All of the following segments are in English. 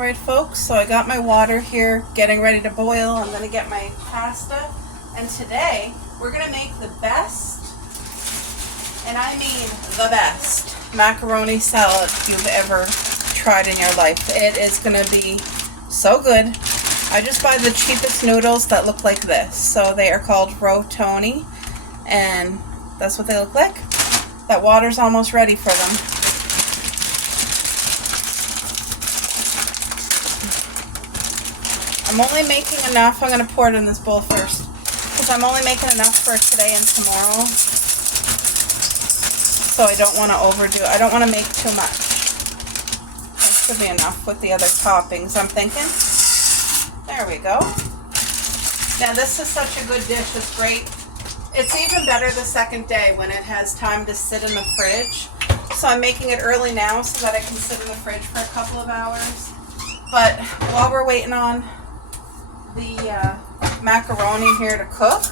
Alright folks, so I got my water here getting ready to boil. I'm going to get my pasta, and today we're going to make the best, and I mean the best, macaroni salad you've ever tried in your life. It is going to be so good. I just buy the cheapest noodles that look like this. So they are called rotoni, and that's what they look like. That water's almost ready for them. I'm only making enough. I'm going to pour it in this bowl first because I'm only making enough for today and tomorrow. So I don't want to overdo it. I don't want to make too much. That should be enough with the other toppings, I'm thinking. There we go. Now this is such a good dish. It's great. It's even better the second day when it has time to sit in the fridge. So I'm making it early now so that I can sit in the fridge for a couple of hours. But while we're waiting on the macaroni here to cook,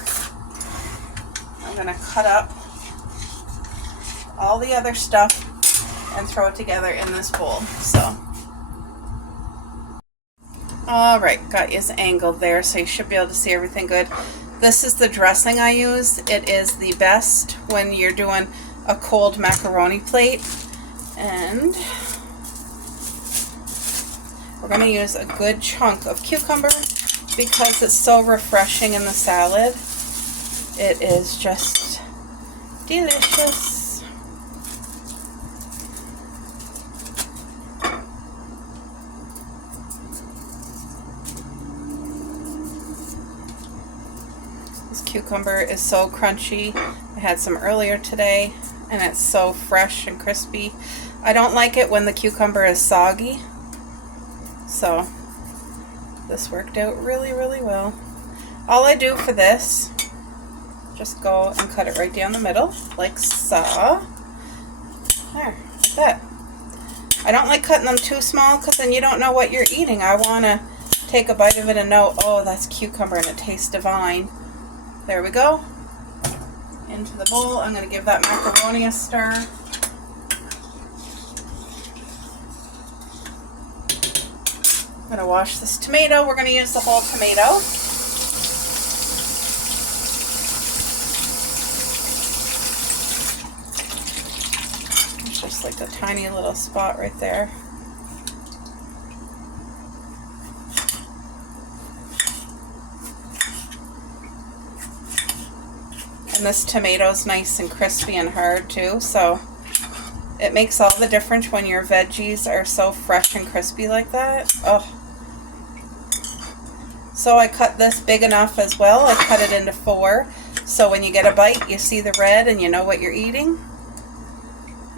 I'm going to cut up all the other stuff and throw it together in this bowl. So, alright, got you angled there so you should be able to see everything good. This is the dressing I use. It is the best when you're doing a cold macaroni plate. And we're going to use a good chunk of cucumber because it's so refreshing in the salad. It is just delicious. This cucumber is so crunchy. I had some earlier today and it's so fresh and crispy. I don't like it when the cucumber is soggy. So this worked out really, really well. All I do for this, just go and cut it right down the middle, like so. There, like that. I don't like cutting them too small because then you don't know what you're eating. I want to take a bite of it and know, oh, that's cucumber and it tastes divine. There we go. Into the bowl. I'm going to give that macaroni a stir. I'm going to wash this tomato. We're going to use the whole tomato. It's just like a tiny little spot right there. And this tomato is nice and crispy and hard too, so it makes all the difference when your veggies are so fresh and crispy like that. Oh. So I cut this big enough as well. I cut it into 4. So when you get a bite, you see the red and you know what you're eating.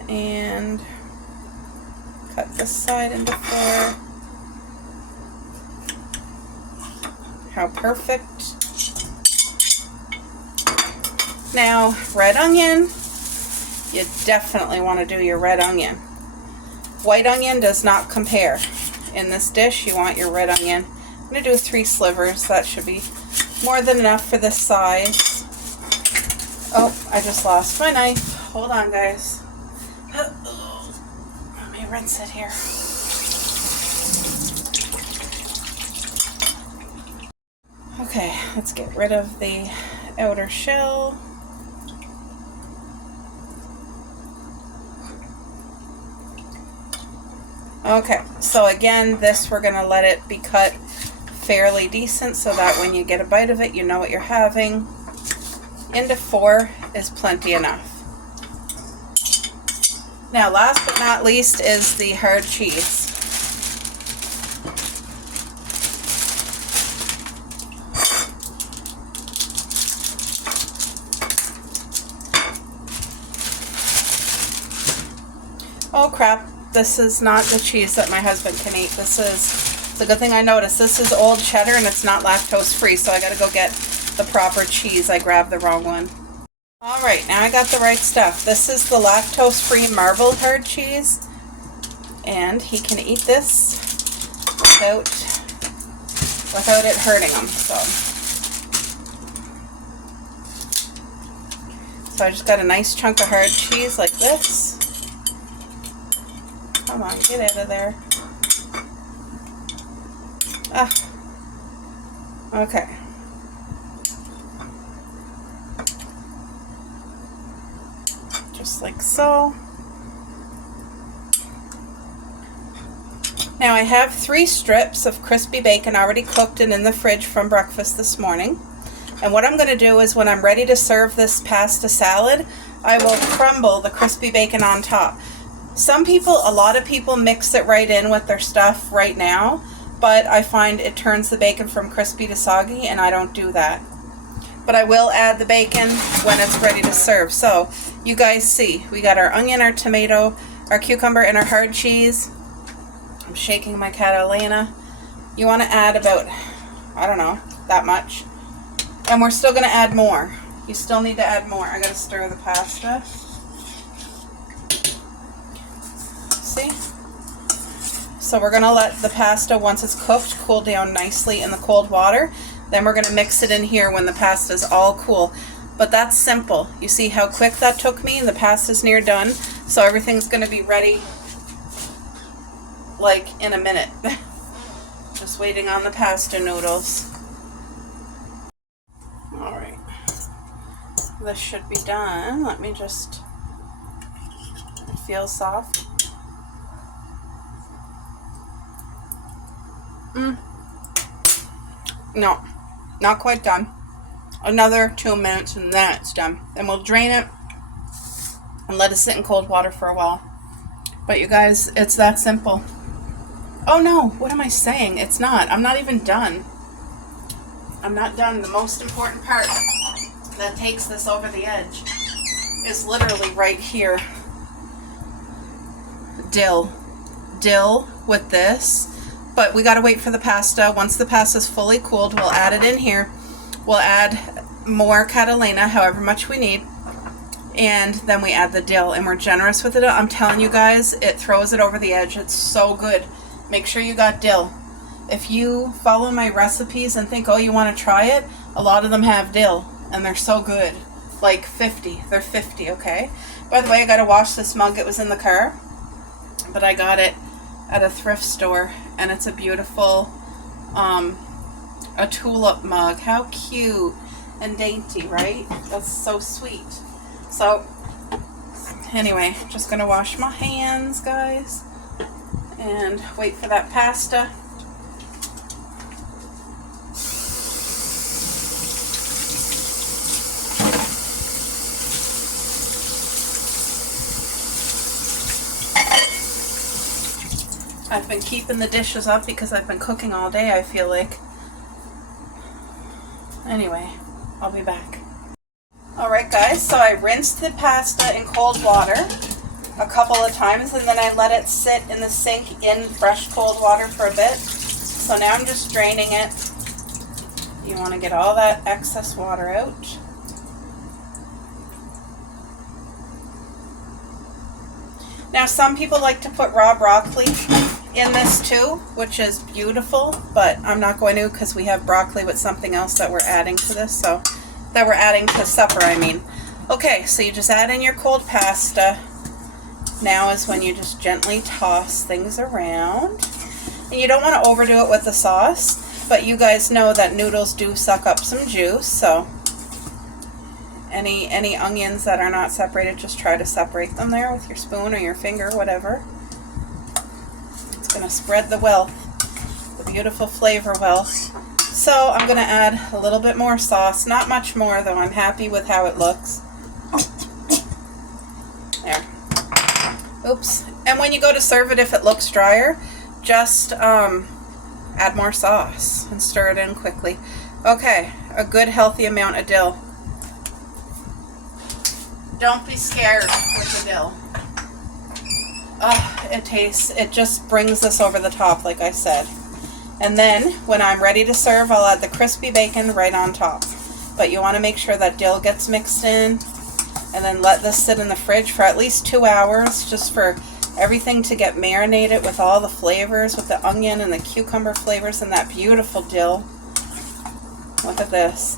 And cut this side into 4. How perfect. Now, red onion. You definitely want to do your red onion. White onion does not compare. In this dish, you want your red onion. I'm going to do 3 slivers. That should be more than enough for this size. Oh, I just lost my knife. Hold on, guys. Let me rinse it here. Okay, let's get rid of the outer shell. Okay, so again, this we're going to let it be cut fairly decent so that when you get a bite of it, you know what you're having. Into 4 is plenty enough. Now, last but not least is the hard cheese. Oh crap. This is not the cheese that my husband can eat. This is, it's a good thing I noticed. This is old cheddar and it's not lactose free, so I gotta go get the proper cheese. I grabbed the wrong one. Alright, now I got the right stuff. This is the lactose free marbled hard cheese. And he can eat this without it hurting him. So I just got a nice chunk of hard cheese like this. Come on, get out of there. Okay. Just like so. Now I have 3 strips of crispy bacon already cooked and in the fridge from breakfast this morning. And what I'm going to do is when I'm ready to serve this pasta salad, I will crumble the crispy bacon on top. A lot of people mix it right in with their stuff right now, but I find it turns the bacon from crispy to soggy, and I don't do that. But I will add the bacon when it's ready to serve. So you guys see, we got our onion, our tomato, our cucumber, and our hard cheese. I'm shaking my Catalina. You want to add about, I don't know, that much. And we're still going to add more. You still need to add more. I got to stir the pasta. See? So we're going to let the pasta, once it's cooked, cool down nicely in the cold water. Then we're going to mix it in here when the pasta is all cool. But that's simple. You see how quick that took me? The pasta's near done. So everything's going to be ready like in a minute. Just waiting on the pasta noodles. Alright. This should be done. Let me just... It feels soft. No, not quite done. Another 2 minutes and then it's done. Then we'll drain it and let it sit in cold water for a while. But you guys, it's that simple. Oh no, what am I saying? It's not. I'm not even done. I'm not done. The most important part that takes this over the edge is literally right here. Dill. Dill with this. But we got to wait for the pasta. Once the pasta is fully cooled, we'll add it in here. We'll add more Catalina, however much we need. And then we add the dill. And we're generous with it. I'm telling you guys, it throws it over the edge. It's so good. Make sure you got dill. If you follow my recipes and think, oh, you want to try it, a lot of them have dill. And they're so good. Like 50. They're 50, okay? By the way, I got to wash this mug. It was in the car. But I got it at a thrift store. And it's a beautiful, a tulip mug. How cute and dainty, right? That's so sweet. So, anyway, just going to wash my hands, guys. And wait for that pasta. I've been keeping the dishes up because I've been cooking all day, I feel like. Anyway, I'll be back. Alright guys, so I rinsed the pasta in cold water a couple of times and then I let it sit in the sink in fresh cold water for a bit. So now I'm just draining it. You want to get all that excess water out. Now some people like to put raw broccoli in this too, which is beautiful, but I'm not going to because we have broccoli with something else that we're adding to this, so that we're adding to supper, I mean. Okay, so you just add in your cold pasta. Now is when you just gently toss things around. And you don't want to overdo it with the sauce, but you guys know that noodles do suck up some juice, so any onions that are not separated, just try to separate them there with your spoon or your finger, whatever. It's going to spread the wealth, the beautiful flavor wealth. So I'm going to add a little bit more sauce, not much more though. I'm happy with how it looks. There. Oops. And when you go to serve it, if it looks drier, just add more sauce and stir it in quickly. Okay, a good healthy amount of dill. Don't be scared with the dill. Oh, it just brings this over the top, like I said. And then, when I'm ready to serve, I'll add the crispy bacon right on top. But you want to make sure that dill gets mixed in. And then let this sit in the fridge for at least 2 hours, just for everything to get marinated with all the flavors, with the onion and the cucumber flavors and that beautiful dill. Look at this.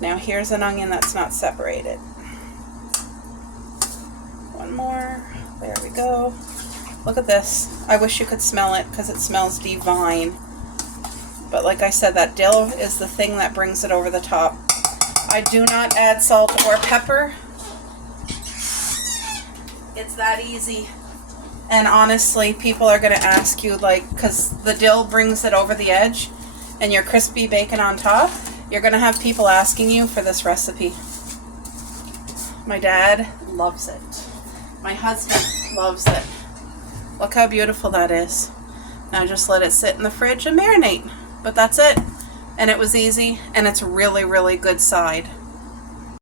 Now here's an onion that's not separated. One more. There we go. Look at this. I wish you could smell it because it smells divine. But like I said, that dill is the thing that brings it over the top. I do not add salt or pepper. It's that easy. And honestly, people are going to ask you, like, because the dill brings it over the edge and your crispy bacon on top, you're going to have people asking you for this recipe. My dad loves it. My husband loves it. Look how beautiful that is. Now just let it sit in the fridge and marinate. But that's it. And it was easy, and it's really, really good side.